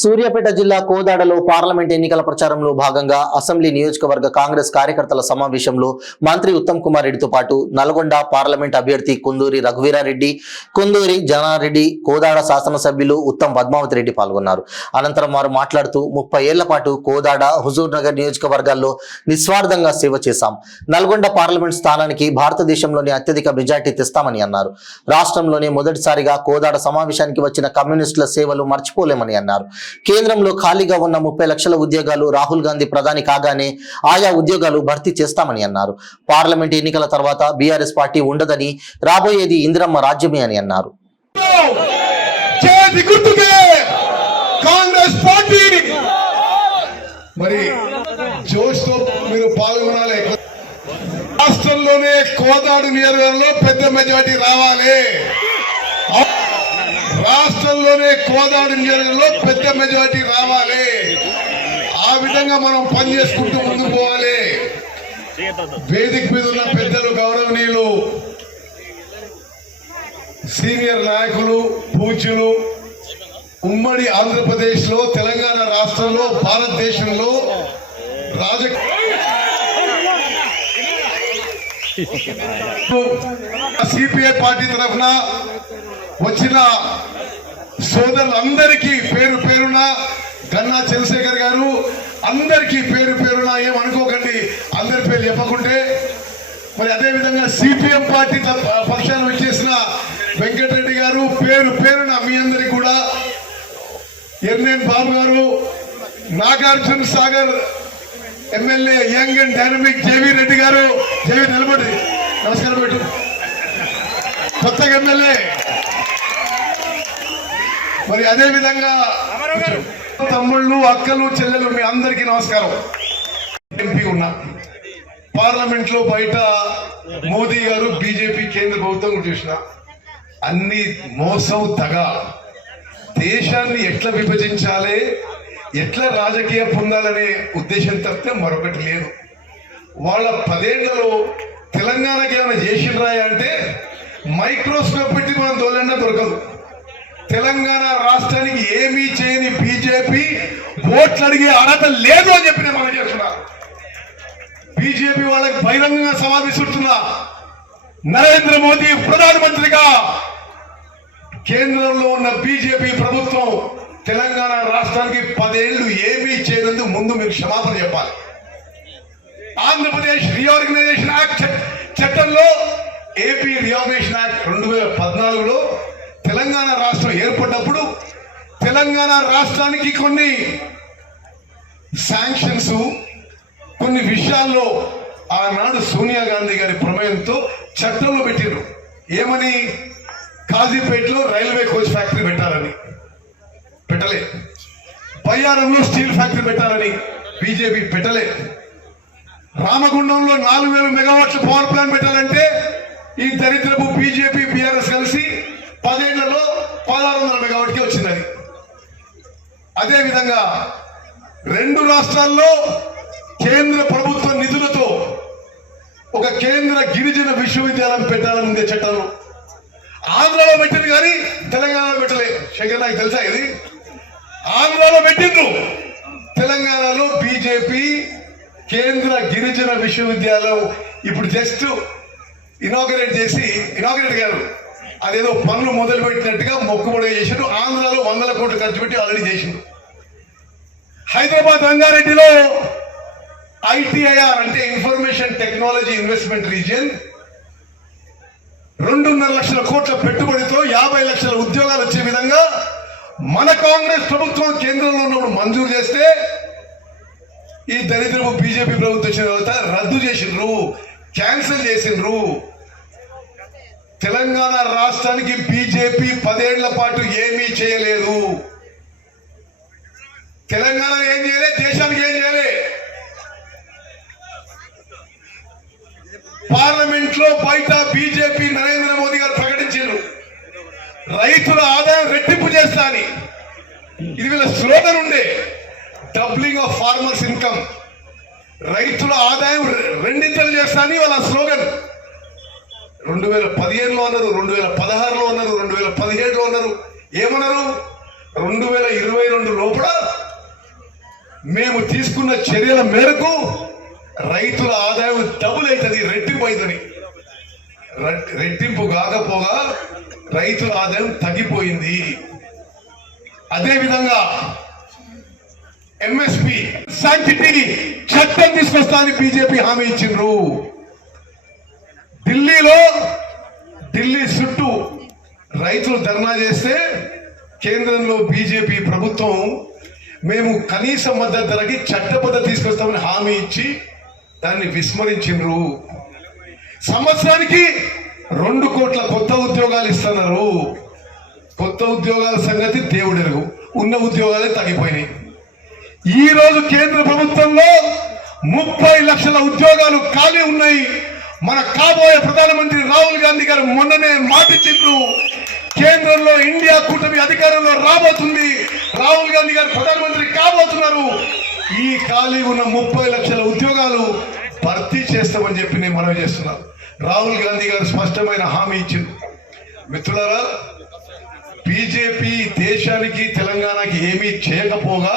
సూర్యాపేట జిల్లా కోదాడలో పార్లమెంట్ ఎన్నికల ప్రచారంలో భాగంగా అసెంబ్లీ నియోజకవర్గ కాంగ్రెస్ కార్యకర్తల సమావేశంలో మంత్రి ఉత్తమ్ కుమార్ రెడ్డితో పాటు నల్గొండ పార్లమెంట్ అభ్యర్థి కుందూరి రఘువీరారెడ్డి, కుందూరి జనారెడ్డి, కోదాడ శాసనసభ్యులు ఉత్తమ్ పద్మావతి రెడ్డి పాల్గొన్నారు. అనంతరం వారు మాట్లాడుతూ 30 ఏళ్ల పాటు కోదాడ, హుజూర్ నగర్ నియోజకవర్గాల్లో నిస్వార్థంగా సేవ చేశాం. నల్గొండ పార్లమెంట్ స్థానానికి భారతదేశంలోని అత్యధిక మెజార్టీ తెస్తామని అన్నారు. రాష్ట్రంలోనే మొదటిసారిగా కోదాడ సమావేశానికి వచ్చిన కమ్యూనిస్టుల సేవలు మర్చిపోలేమని అన్నారు. కేంద్రంలో ఖాళీగా ఉన్న 30 లక్షల ఉద్యోగాలు రాహుల్ గాంధీ ప్రధాని కాగానే ఆయా ఉద్యోగాలు భర్తీ చేస్తామని అన్నారు. పార్లమెంట్ ఎన్నికల తర్వాత బీఆర్ఎస్ పార్టీ ఉండదని, రాబోయేది ఇందిరమ్మ రాజ్యమే అని అన్నారు. రాష్ట్రంలోనే కోదాడు నియోజకవర్గంలో పెద్ద మెజార్టీ రావాలి. రాష్ట్రంలోనే కోదాడు నియోజకవర్గంలో పెద్ద మెజార్టీ రావాలి. ఆ విధంగా మనం పనిచేసుకుంటూ ముందుకు పోవాలి. వేదిక మీద ఉన్న పెద్దలు, గౌరవనీయులు, సీనియర్ నాయకులు, పూజ్యులు, ఉమ్మడి ఆంధ్రప్రదేశ్ లో, తెలంగాణ రాష్ట్రంలో, భారతదేశంలో సిపిఐ పార్టీ తరఫున వచ్చిన సోదరులందరికీ పేరు పేరున, గన్నా చంద్రశేఖర్ గారు అందరికీ పేరు పేరున, ఏమనుకోకండి అందరి పేరు చెప్పకుంటే. మరి అదేవిధంగా సిపిఎం పార్టీ పక్షాన వచ్చేసిన వెంకటరెడ్డి గారు పేరు పేరున మీ అందరికి కూడా, ఎన్ఎన్ బాబు గారు, Nagarjuna Sagar MLA young and dynamic JV Reddy గారు, జేవీ నిలబడి నమస్కారం పెట్టు, కొత్తగా ఎమ్మెల్యే. మరి అదే విధంగా తమ్ముళ్ళు, అక్కలు, చెల్లెలు మీ అందరికీ నమస్కారం. ఎంపీ ఉన్నా పార్లమెంట్ లో, బయట మోదీ గారు బీజేపీ కేంద్ర ప్రభుత్వం చూసిన అన్ని మోసం, దగా, దేశాన్ని ఎట్లా విభజించాలి, ఎట్లా రాజకీయ పొందాలనే ఉద్దేశం తప్పితే మరొకటి లేదు. వాళ్ళ 10 ఏళ్లలో తెలంగాణకి ఏమైనా చేసిండ్రా అంటే మైక్రోస్కోప్ పెట్టి మనం తోలన్నా దొరకదు. తెలంగాణ రాష్ట్రానికి ఏమీ చేయని బీజేపీ ఓట్లు అడిగే అర్హత లేదు అని చెప్పి నేను మనం చేస్తున్నా. బీజేపీ వాళ్ళకి బహిరంగంగా సమావేశిస్తున్నా. నరేంద్ర మోదీ ప్రధానమంత్రిగా కేంద్రంలో ఉన్న బీజేపీ ప్రభుత్వం తెలంగాణ రాష్ట్రానికి 10 ఏళ్లు ఏమీ చేయనందుకు ముందు మీరు క్షమాపణ చెప్పాలి. ఆంధ్రప్రదేశ్ రీఆర్గనైజేషన్ యాక్ట్ చట్టంలో, ఏపీ రీఆర్గనైజేషన్ యాక్ట్ 2014లో తెలంగాణ రాష్ట్రం ఏర్పడినప్పుడు తెలంగాణ రాష్ట్రానికి కొన్ని శాంక్షన్స్, కొన్ని విషయాల్లో ఆనాడు సోనియా గాంధీ గారి ప్రమేయంతో చట్టంలో పెట్టారు. ఏమని? కాజీపేటలో రైల్వే కోచ్ ఫ్యాక్టరీ పెట్టాలని పెట్టలే. బయ్యారంలో స్టీల్ ఫ్యాక్టరీ పెట్టాలని బీజేపీ పెట్టలే. రామగుండంలో 4000 మెగావాట్ల పవర్ ప్లాంట్ పెట్టాలంటే ఈ దరిద్రపు బీజేపీ, బీఆర్ఎస్ కలిసి 10 ఏళ్లలో 1600 మెగావాట్కి వచ్చిందని. అదేవిధంగా 2 రాష్ట్రాల్లో కేంద్ర ప్రభుత్వ నిధులతో ఒక కేంద్ర గిరిజన విశ్వవిద్యాలయం పెట్టాలని చట్టాలు ఆంధ్రాలో పెట్టింది, కానీ తెలంగాణలో పెట్టలే. శంకర్, నాకు తెలుసా ఇది? ఆంధ్రాలో పెట్టిండ్రు, తెలంగాణలో బీజేపీ కేంద్ర గిరిజన విశ్వవిద్యాలయం ఇప్పుడు జస్ట్ ఇనాగరేట్ గారు అదేదో పనులు మొదలు పెట్టినట్టుగా మొక్కుబడి చేసిండు. ఆంధ్రాలో 100 కోట్లు ఖర్చు పెట్టి ఆల్రెడీ చేసిండు. హైదరాబాద్ రంగారెడ్డిలో ఐటీఐఆర్ అంటే ఇన్ఫర్మేషన్ టెక్నాలజీ ఇన్వెస్ట్మెంట్ రీజియన్ 2.5 లక్షల కోట్ల పెట్టుబడితో 50 లక్షల ఉద్యోగాలు వచ్చే విధంగా మన కాంగ్రెస్ ప్రభుత్వం కేంద్రంలో ఉన్నప్పుడు మంజూరు చేస్తే ఈ దరిద్రపు బీజేపీ ప్రభుత్వం వచ్చిన తర్వాత రద్దు చేసిండ్రు, క్యాన్సిల్ చేసిండ్రు. తెలంగాణ రాష్ట్రానికి బీజేపీ 10 ఏళ్ల పాటు ఏమీ చేయలేదు. తెలంగాణ ఏం చేయలే, దేశానికి ఏం చేయలే. పార్లమెంట్ లో, బయట బీజేపీ నరేంద్ర మోదీ గారు ప్రకటించారు రైతుల ఆదాయం రెట్టింపు చేస్తా అని. ఇది వీళ్ళ స్లోగన్ ఉండే, డబ్లింగ్ ఆఫ్ ఫార్మర్స్ ఇన్కమ్. రైతుల ఆదాయం రెండింతలు చేస్తా అని వాళ్ళ స్లోగన్. 2015లో అన్నారు, 2016లో అన్నారు, 2017లో అన్నారు. ఏమన్నారు? 2022 లోపల మేము తీసుకున్న చర్యల మేరకు రైతుల ఆదాయం డబుల్ అవుతుంది, రెట్టింపు అవుతుంది. రెట్టింపు కాకపోగా రైతుల ఆదాయం తగ్గిపోయింది. అదేవిధంగా ఎంఎస్పి శాంటిటీ చట్టం తీసుకొస్తానని బీజేపీ హామీ ఇచ్చిండ్రు. ఢిల్లీ చుట్టూ రైతులు ధర్నా చేస్తే కేంద్రంలో బీజేపీ ప్రభుత్వం మేము కనీస మద్దతు ధరకి చట్టబద్ధ తీసుకొస్తామని హామీ ఇచ్చి దాన్ని విస్మరించిండ్రు. సంవత్సరానికి 2 కోట్ల కొత్త ఉద్యోగాలు ఇస్తున్నారు. కొత్త ఉద్యోగాల సంగతి దేవుడెరుగు, ఉన్న ఉద్యోగాలే తగ్గిపోయినాయి. ఈ రోజు కేంద్ర ప్రభుత్వంలో 30 లక్షల ఉద్యోగాలు ఖాళీ ఉన్నాయి. మన కాబోయే ప్రధానమంత్రి రాహుల్ గాంధీ గారు మొన్ననే మాటిచ్చిండ్రు, కేంద్రంలో ఇండియా కూటమి అధికారంలో రాబోతుంది, రాహుల్ గాంధీ గారు ప్రధానమంత్రి కాబోతున్నారు. ఈ ఖాళీ ఉన్న 30 లక్షల ఉద్యోగాలు భర్తీ చేస్తామని చెప్పి నేను మనవి చేస్తున్నాను. రాహుల్ గాంధీ గారు స్పష్టమైన హామీ ఇచ్చింది. మిత్రులారా, బీజేపీ దేశానికి తెలంగాణకి ఏమీ చేయకపోగా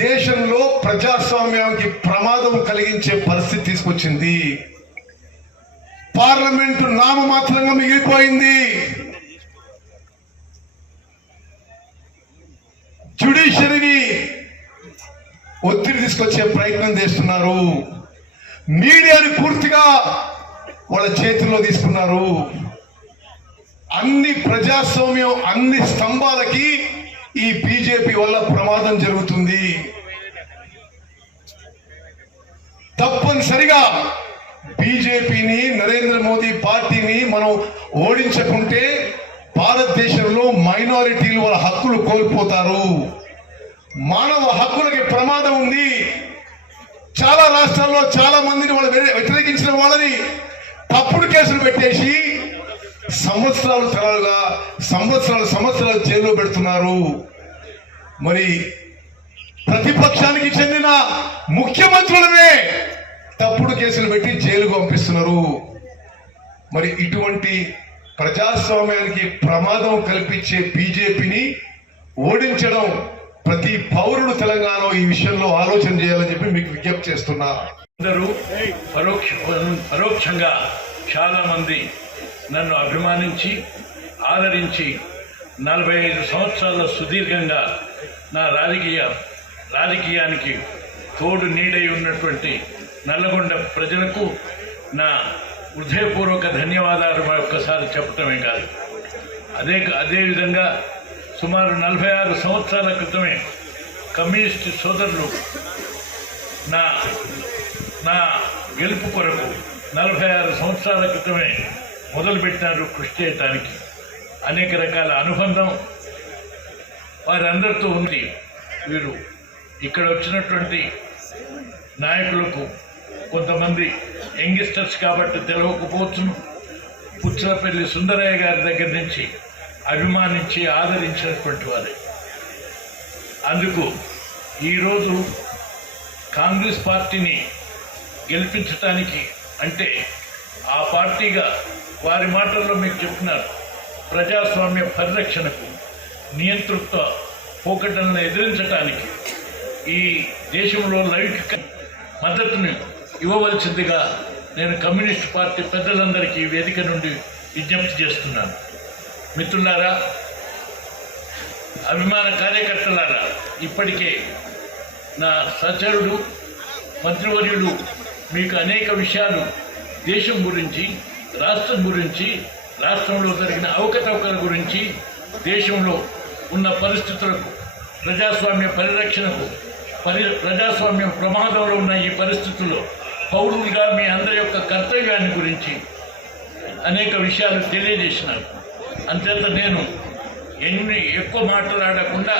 దేశంలో ప్రజాస్వామ్యానికి ప్రమాదం కలిగించే పరిస్థితి తీసుకొచ్చింది. పార్లమెంటు నామమాత్రంగా మిగిలిపోయింది. జ్యుడిషియరీని ఒత్తిడి తీసుకొచ్చే ప్రయత్నం చేస్తున్నారు. మీడియాని పూర్తిగా వాళ్ళ చేతుల్లో తీసుకున్నారు. అన్ని ప్రజాస్వామ్యం, అన్ని స్తంభాలకి ఈ బీజేపీ వల్ల ప్రమాదం జరుగుతుంది. తప్పనిసరిగా బీజేపీని, నరేంద్ర మోదీ పార్టీని మనం ఓడించకుంటే భారతదేశంలో మైనారిటీలు వాళ్ళ హక్కులు కోల్పోతారు. మానవ హక్కులకి ప్రమాదం ఉంది. చాలా రాష్ట్రాల్లో చాలా మందిని వాళ్ళు వ్యతిరేకించిన వాళ్ళని తప్పుడు కేసులు పెట్టేసి సంవత్సరాలు జైల్లో పెడుతున్నారు. మరి ప్రతిపక్షానికి చెందిన ముఖ్యమంత్రులనే తప్పుడు కేసులు పెట్టి జైలుకు పంపిస్తున్నారు. మరి ఇటువంటి ప్రజాస్వామ్యానికి ప్రమాదం కల్పించే బీజేపీని ఓడించడం ప్రతి పౌరుడు తెలంగాణలో ఈ విషయంలో ఆలోచన చేయాలని చెప్పి మీకు విజ్ఞప్తి చేస్తున్నా. అందరూ పరోక్షంగా చాలా మంది నన్ను అభిమానించి ఆదరించి 45 సంవత్సరాల సుదీర్ఘంగా నా రాజకీయానికి తోడు నీడై ఉన్నటువంటి నల్లగొండ ప్రజలకు నా హృదయపూర్వక ధన్యవాదాలు ఒక్కసారి చెప్పటమే కాదు, అదేవిధంగా సుమారు 46 సంవత్సరాల క్రితమే కమ్యూనిస్టు సోదరులు నా గెలుపు కొరకు 46 సంవత్సరాల క్రితమే మొదలుపెట్టినారు కృషి చేయటానికి. అనేక రకాల అనుబంధం వారందరితో ఉంది. వీరు ఇక్కడ వచ్చినటువంటి నాయకులకు కొంతమంది యంగిస్టర్స్ కాబట్టి తెలియకపోవచ్చును. పుచ్చలపల్లి సుందరయ్య గారి దగ్గర నుంచి అభిమానించి ఆదరించినటువంటి వారే. అందుకు ఈరోజు కాంగ్రెస్ పార్టీని గెలిపించటానికి అంటే ఆ పార్టీగా వారి మాటల్లో మీకు చెప్తున్నారు, ప్రజాస్వామ్య పరిరక్షణకు, నియంతృత్వ పోకడలను ఎదిరించడానికి ఈ దేశంలో లౌకిక మద్దతుని ఇవ్వవలసిందిగా నేను కమ్యూనిస్ట్ పార్టీ పెద్దలందరికీ వేదిక నుండి విజ్ఞప్తి చేస్తున్నాను. మిత్రులారా, అభిమాన కార్యకర్తలారా, ఇప్పటికే నా సహచరుడు మంత్రివర్యుడు మీకు అనేక విషయాలు దేశం గురించి, రాష్ట్రం గురించి, రాష్ట్రంలో జరిగిన అవకతవకల గురించి, దేశంలో ఉన్న పరిస్థితులకు, ప్రజాస్వామ్య పరిరక్షణకు, ప్రజాస్వామ్యం ప్రమాదంలో ఉన్న ఈ పరిస్థితుల్లో పౌరులుగా మీ అందరి యొక్క కర్తవ్యాన్ని గురించి అనేక విషయాలు తెలియజేసినారు. అంతేత నేను ఎక్కువ మాట్లాడకుండా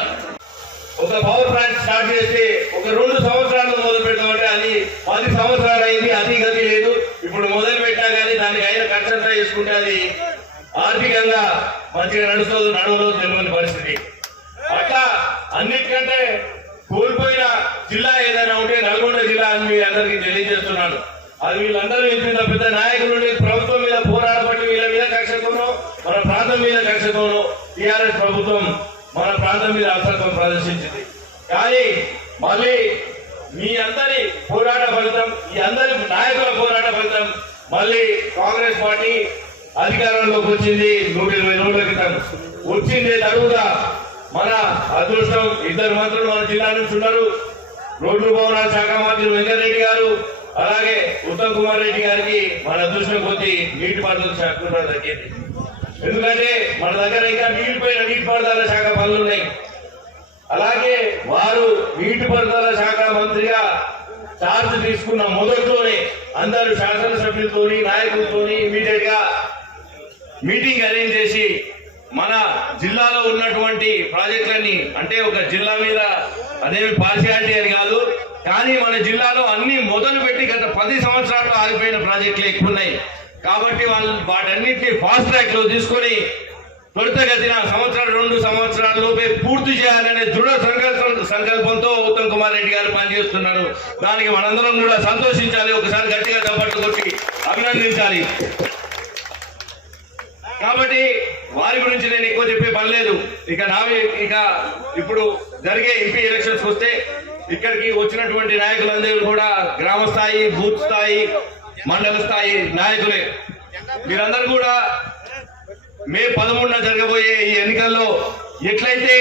ఒక పవర్ ప్లాంట్ స్టార్ట్ చేస్తే ఒక 2 సంవత్సరాలు మొదలు పెట్టామంటే అది 10 సంవత్సరాలు అయింది, అది గతి లేదు. ఇప్పుడు మొదలు పెట్టా కానీ దానికి అయిన ఖర్చంతా చేసుకుంటే అది ఆర్థికంగా మంచిగా నడవలో తెలియని పరిస్థితి. అట్లా అన్నిటికంటే కోల్పోయిన జిల్లా ఏదైనా ఉంటే నల్గొండ జిల్లా అని మీ అందరికీ తెలియజేస్తున్నాను. అది వీళ్ళందరూ ఇంత పెద్ద నాయకులు ప్రభుత్వం మీద పోరాడబట్టి వీళ్ళ మీద కక్షతోనో మన ప్రాంతం మీద కక్షతోనో ఇవాళ టిఆర్ఎస్ ప్రభుత్వం మన ప్రాంతం మీద అలసత్వం ప్రదర్శించింది. కానీ మళ్ళీ మీ అందరి పోరాట ఫలితం, ఈ అందరి నాయకుల పోరాట ఫలితం మళ్ళీ కాంగ్రెస్ పార్టీ అధికారంలోకి వచ్చింది. 120 రోజుల క్రితం వచ్చింది. తరువుగా మన అదృష్టం, ఇద్దరు మంత్రులు మన జిల్లా నుంచి ఉన్నారు. రోడ్లు భవనాల శాఖ మంత్రి వెంకటరెడ్డి గారు, అలాగే ఉత్తమ్ కుమార్ రెడ్డి గారికి మన అదృష్టం కొద్ది నీటిపారుదల శాఖ కూడా దక్కింది. ఎందుకంటే మన దగ్గర ఇంకా నీటిపారుదల శాఖ పనులు ఉన్నాయి. అలాగే వారు నీటిపారుదల శాఖ మంత్రిగా ఛార్జ్ తీసుకున్న మొదట్లోనే అందరూ శాసనసభ్యులతోని నాయకులతోని ఇమీడియట్ గా మీటింగ్ అరేంజ్ చేసి మన జిల్లాలో ఉన్నటువంటి ప్రాజెక్టులన్నీ, అంటే ఒక జిల్లా మీద అదేమి పార్షియాలిటీ అని కాదు, కానీ మన జిల్లాలో అన్ని మొదలు పెట్టి గత 10 సంవత్సరాల్లో ఆగిపోయిన ప్రాజెక్టులు ఎక్కువ ఉన్నాయి. కాబట్టి వాళ్ళు వాటన్నిటిని ఫాస్ట్ ట్రాక్ లో తీసుకొని త్వరితగతిన 1-2 సంవత్సరాల లోపే పూర్తి చేయాలనే దృఢ సంకల్పంతో ఉత్తమ్ కుమార్ రెడ్డి గారు పనిచేస్తున్నారు. దానికి మనందరం కూడా సంతోషించాలి, ఒకసారి గట్టిగా చప్పట్లు కొట్టి అభినందించాలి. కాబట్టి వారి గురించి నేను ఎక్కువ చెప్పే పని లేదు. ఇక ఇప్పుడు జరిగే ఎంపీ ఎలక్షన్స్ వస్తే ఇక్కడికి వచ్చినటువంటి నాయకులందరూ కూడా గ్రామ స్థాయి, బూత్ స్థాయి, మండల స్థాయి నాయకులే. మీరందరూ కూడా మే 13న జరగబోయే ఈ ఎన్నికల్లో ఎట్లయితే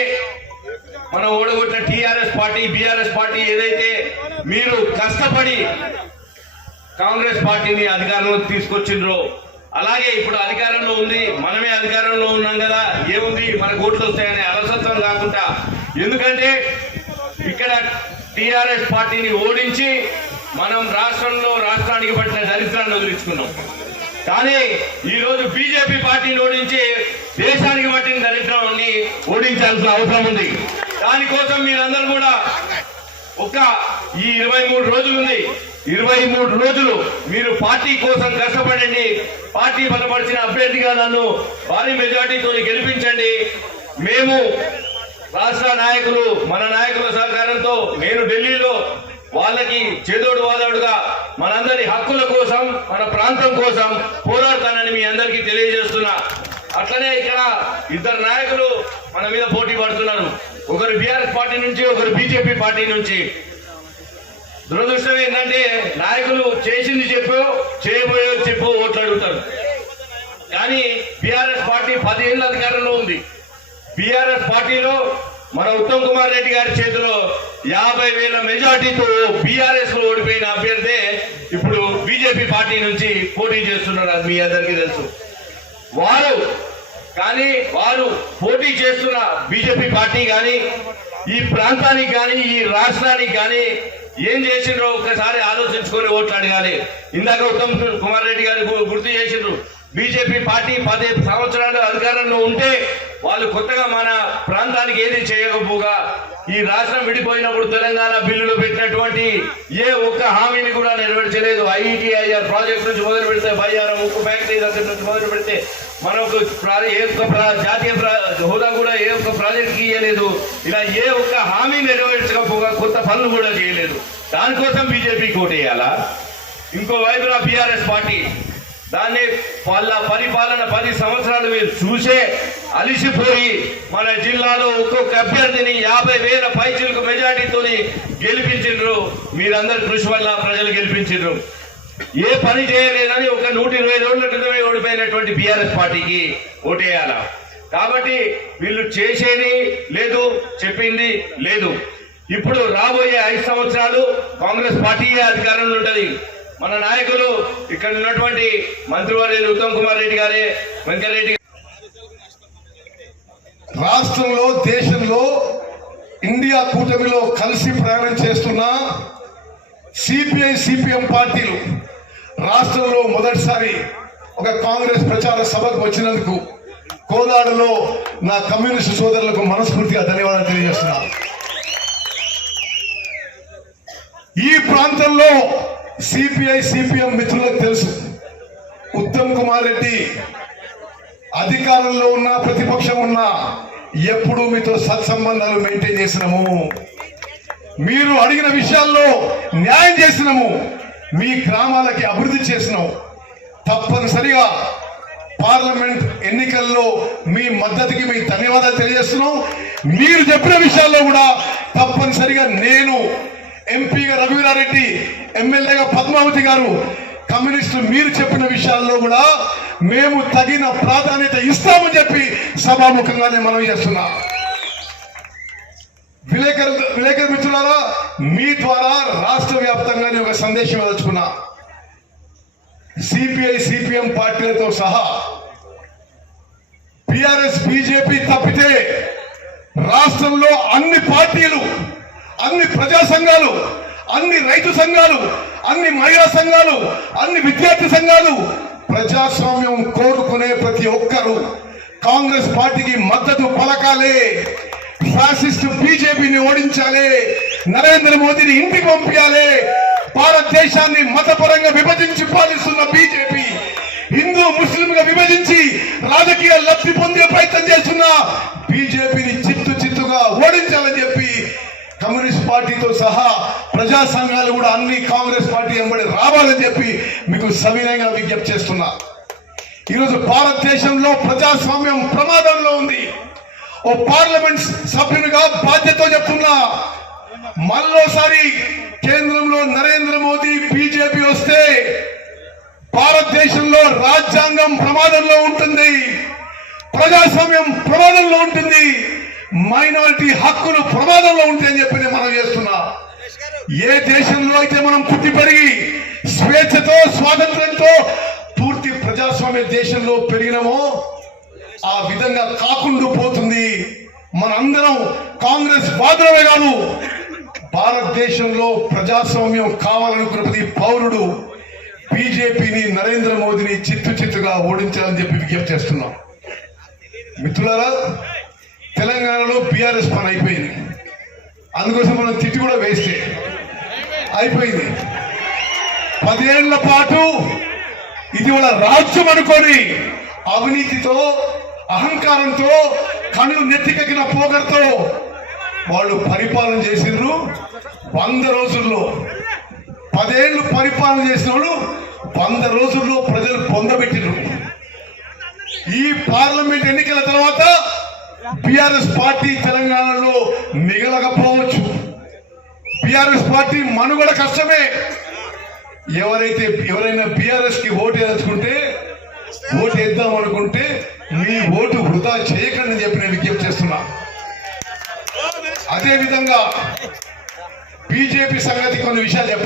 మనం ఓడగొట్టిన టిఆర్ఎస్ పార్టీ, బిఆర్ఎస్ పార్టీ ఏదైతే మీరు కష్టపడి కాంగ్రెస్ పార్టీని అధికారంలో తీసుకొచ్చిండ్రో, అలాగే ఇప్పుడు అధికారంలో ఉంది, మనమే అధికారంలో ఉన్నాం కదా, ఏముంది మన ఓట్లు వస్తాయనే అలసత్వం కాకుండా, ఎందుకంటే ఇక్కడ టిఆర్ఎస్ పార్టీని ఓడించి మనం రాష్ట్రానికి పట్టిన దరిద్రాన్ని వదిలించుకున్నాం. కానీ ఈ రోజు బీజేపీ పార్టీని ఓడించి దేశానికి పట్టిన దరిద్రాన్ని ఓడించాల్సిన అవసరం ఉంది. దానికోసం మీరందరూ కూడా ఈ 23 రోజులు ఉంది, 23 రోజులు మీరు పార్టీ కోసం కష్టపడండి. పార్టీ బలపరిచిన అభ్యర్థిగా నన్ను భారీ మెజార్టీతో గెలిపించండి. మేము రాష్ట్ర నాయకులు, మన నాయకుల సహకారంతో నేను ఢిల్లీలో వాళ్ళకి చేదోడు వాదోడుగా మనందరి హక్కుల కోసం, మన ప్రాంతం కోసం పోరాడతానని మీ అందరికీ తెలియజేస్తున్నా. అట్లనే ఇక్కడ ఇద్దరు నాయకులు మన మీద పోటీ పడుతున్నారు, ఒకరు బీఆర్ఎస్ పార్టీ నుంచి, ఒకరు బీజేపీ పార్టీ నుంచి. దురదృష్టం ఏంటంటే నాయకులు చేసింది చెప్పు, చేయబోయేది చెప్పు ఓట్లు అడుగుతారు. కానీ బీఆర్ఎస్ పార్టీ 10 ఏళ్ళ అధికారంలో ఉంది. బీఆర్ఎస్ పార్టీలో మన ఉత్తమ్ కుమార్ రెడ్డి గారి చేతిలో 50,000 మెజార్టీతో బీఆర్ఎస్ లో ఓడిపోయిన అభ్యర్థే ఇప్పుడు బీజేపీ పార్టీ నుంచి పోటీ చేస్తున్నారు. అది మీ అందరికీ తెలుసు. వారు పోటీ చేస్తున్న బీజేపీ పార్టీ కానీ, ఈ ప్రాంతానికి కానీ, ఈ రాష్ట్రానికి కానీ ఏం చేసిండ్రో ఒక్కసారి ఆలోచించుకొని ఓట్లు అడగాలి. ఇందాక ఉత్తమ్ కుమార్ రెడ్డి గారు గుర్తు చేసిండ్రు, బీజేపీ పార్టీ 10 సంవత్సరాలు అధికారంలో ఉంటే వాళ్ళు కొత్తగా మన ప్రాంతానికి ఏది చేయకపోగా ఈ రాష్ట్రం విడిపోయినప్పుడు తెలంగాణ బిల్లులో పెట్టినటువంటి ఏ ఒక్క హామీని కూడా నెరవేర్చలేదు. IITIR ప్రాజెక్ట్ నుంచి మొదలు పెడితే, బయ్యారం ఉక్కు ఫ్యాక్టరీ దగ్గర నుంచి మొదలు పెడితే మనకు ఏ ఒక్క జాతీయ హోదా కూడా ఏ ఒక్క ప్రాజెక్ట్ ఇయ్యలేదు. ఇలా ఏ ఒక్క హామీ నెరవేర్చకపోగా కొత్త పనులు కూడా చేయలేదు. దానికోసం బీజేపీకి ఓటేయాలా? ఇంకో వైపున బీఆర్ఎస్ పార్టీ దాన్ని వాళ్ళ పరిపాలన 10 సంవత్సరాలు మీరు చూసే అలిసిపోయి మన జిల్లాలో ఒక్కొక్క అభ్యర్థిని 50,000 పైచిలకు మెజార్టీతో గెలిపించిండ్రు. మీరందరి కృషి వల్ల ప్రజలు గెలిపించిండ్రు. ఏ పని చేయలేదని ఒక 120 రోజుల క్రితమే ఓడిపోయినటువంటి బీఆర్ఎస్ పార్టీకి ఓటేయాలా? కాబట్టి వీళ్ళు చేసేది లేదు, చెప్పింది లేదు. ఇప్పుడు రాబోయే 5 సంవత్సరాలు కాంగ్రెస్ పార్టీయే అధికారంలో ఉంటది. మన నాయకులు ఇక్కడ ఉన్నటువంటి మంత్రివర్యులు ఉత్తమ్ కుమార్ రెడ్డి గారే, వెంకటరెడ్డి రాష్ట్రంలో, దేశంలో ఇండియా కూటమిలో కలిసి ప్రయాణం చేస్తున్న సిపిఐ, సిపిఎం పార్టీలు రాష్ట్రంలో మొదటిసారి ఒక కాంగ్రెస్ ప్రచార సభకు వచ్చినందుకు కోదాడలో నా కమ్యూనిస్టు సోదరులకు మనస్ఫూర్తిగా ధన్యవాదాలు తెలియజేస్తున్నా. ఈ ప్రాంతంలో సిపిఐ, సిపిఎం మిత్రులకు తెలుసు, ఉత్తమ్ కుమార్ రెడ్డి అధికారంలో ఉన్న, ప్రతిపక్షం ఉన్నా ఎప్పుడు మీతో సత్సంబంధాలు మెయింటైన్ చేసినాము. మీరు అడిగిన విషయాల్లో న్యాయం చేసినాము. మీ గ్రామాలకి అభివృద్ధి చేసినాము. తప్పనిసరిగా పార్లమెంట్ ఎన్నికల్లో మీ మద్దతుకి మీ ధన్యవాదాలు తెలియజేస్తున్నాం. మీరు చెప్పిన విషయాల్లో కూడా తప్పనిసరిగా నేను ఎంపీగా రఘువీరారెడ్డి, ఎమ్మెల్యేగా పద్మావతి గారు, కమ్యూనిస్టులు మీరు చెప్పిన విషయాల్లో కూడా మేము తగిన ప్రాధాన్యత ఇస్తామని చెప్పి సభాముఖంగానే మనం చేస్తున్నా. విలేకరు మిత్రులారా, మీ ద్వారా రాష్ట్ర వ్యాప్తంగానే ఒక సందేశం ఇవ్వదలుచుకున్నా. సిపిఐ సిపిఎం పార్టీలతో సహా టిఆర్ఎస్ బీజేపీ తప్పితే రాష్ట్రంలో అన్ని పార్టీలు, అన్ని ప్రజా సంఘాలు, అన్ని రైతు సంఘాలు, అన్ని మహిళా సంఘాలు, అన్ని విద్యార్థి సంఘాలు, ప్రజాస్వామ్యం కోరుకునే ప్రతి ఒక్కరూ కాంగ్రెస్ పార్టీకి మద్దతు పలకాలే. ఫ్యాసిస్ట్ బీజేపీని ఓడించాలి, నరేంద్ర మోదీని ఇంటికి పంపించాలి. భారతదేశాన్ని మతపరంగా విభజించి పాలిస్తున్న బీజేపీ హిందూ ముస్లింగా విభజించి రాజకీయ లబ్ధి పొందే ప్రయత్నం చేస్తున్న బీజేపీని చిత్తుగా ఓడించాలని చెప్పి కమ్యూనిస్ట్ పార్టీతో సహా ప్రజా సంఘాలు కూడా అన్ని కాంగ్రెస్ పార్టీ వెంబడి రావాలని చెప్పి మీకు సవినయంగా విజ్ఞప్తి చేస్తున్నా. ఈరోజు భారతదేశంలో ప్రజాస్వామ్యం ప్రమాదంలో ఉంది. ఓ పార్లమెంట్ సభ్యునిగా బాధ్యతతో చెప్తున్నా, మళ్ళోసారి కేంద్రంలో నరేంద్ర మోదీ బీజేపీ వస్తే భారతదేశంలో రాజ్యాంగం ప్రమాదంలో ఉంటుంది, ప్రజాస్వామ్యం ప్రమాదంలో ఉంటుంది, మైనారిటీ హక్కులు ప్రమాదంలో ఉంటాయని చెప్పి నేను మనం చేస్తున్నా. ఏ దేశంలో అయితే మనం పుట్టి పెరిగి స్వేచ్ఛతో స్వాతంత్రంతో పూర్తి ప్రజాస్వామ్య దేశంలో పెరిగినామో ఆ విధంగా కాకుండా పోతుంది. మనందరం కాంగ్రెస్ వాదులమే కాదు, భారతదేశంలో ప్రజాస్వామ్యం కావాలనుకున్న ప్రతి పౌరుడు బీజేపీని, నరేంద్ర మోదీని చిత్తుగా ఓడించాలని చెప్పి విజ్ఞప్తి చేస్తున్నాం. మిత్రులారా, తెలంగాణలో బీఆర్ఎస్ పని అయిపోయింది. అందుకోసం మనం తిట్టి కూడా వేస్తే అయిపోయింది. 10 ఏళ్ల పాటు ఇది వాళ్ళ రాజ్యం అనుకొని అవినీతితో, అహంకారంతో, కళ్ళు నెత్తికెక్కిన పోగర్తో వాళ్ళు పరిపాలన చేసిండ్రు. 100 రోజుల్లో 10 ఏళ్ళు పరిపాలన చేసిన వాళ్ళు 100 రోజుల్లో ప్రజలు పొందబెట్టిండ్రు. ఈ పార్లమెంట్ ఎన్నికల తర్వాత బీఆర్ఎస్ పార్టీ తెలంగాణలో మిగలకపోవచ్చు. బీఆర్ఎస్ పార్టీ మనుగడ కష్టమే. ఎవరైనా బీఆర్ఎస్ కి ఓటు వేసుకుంటే, ఓటు వేద్దాం అనుకుంటే మీ ఓటు వృధా చేయకండి అని చెప్పి నేను విజ్ఞప్తి చేస్తున్నా. అదే విధంగా బీజేపీ సంగతి కొన్ని విషయాలు చెప్పాలి.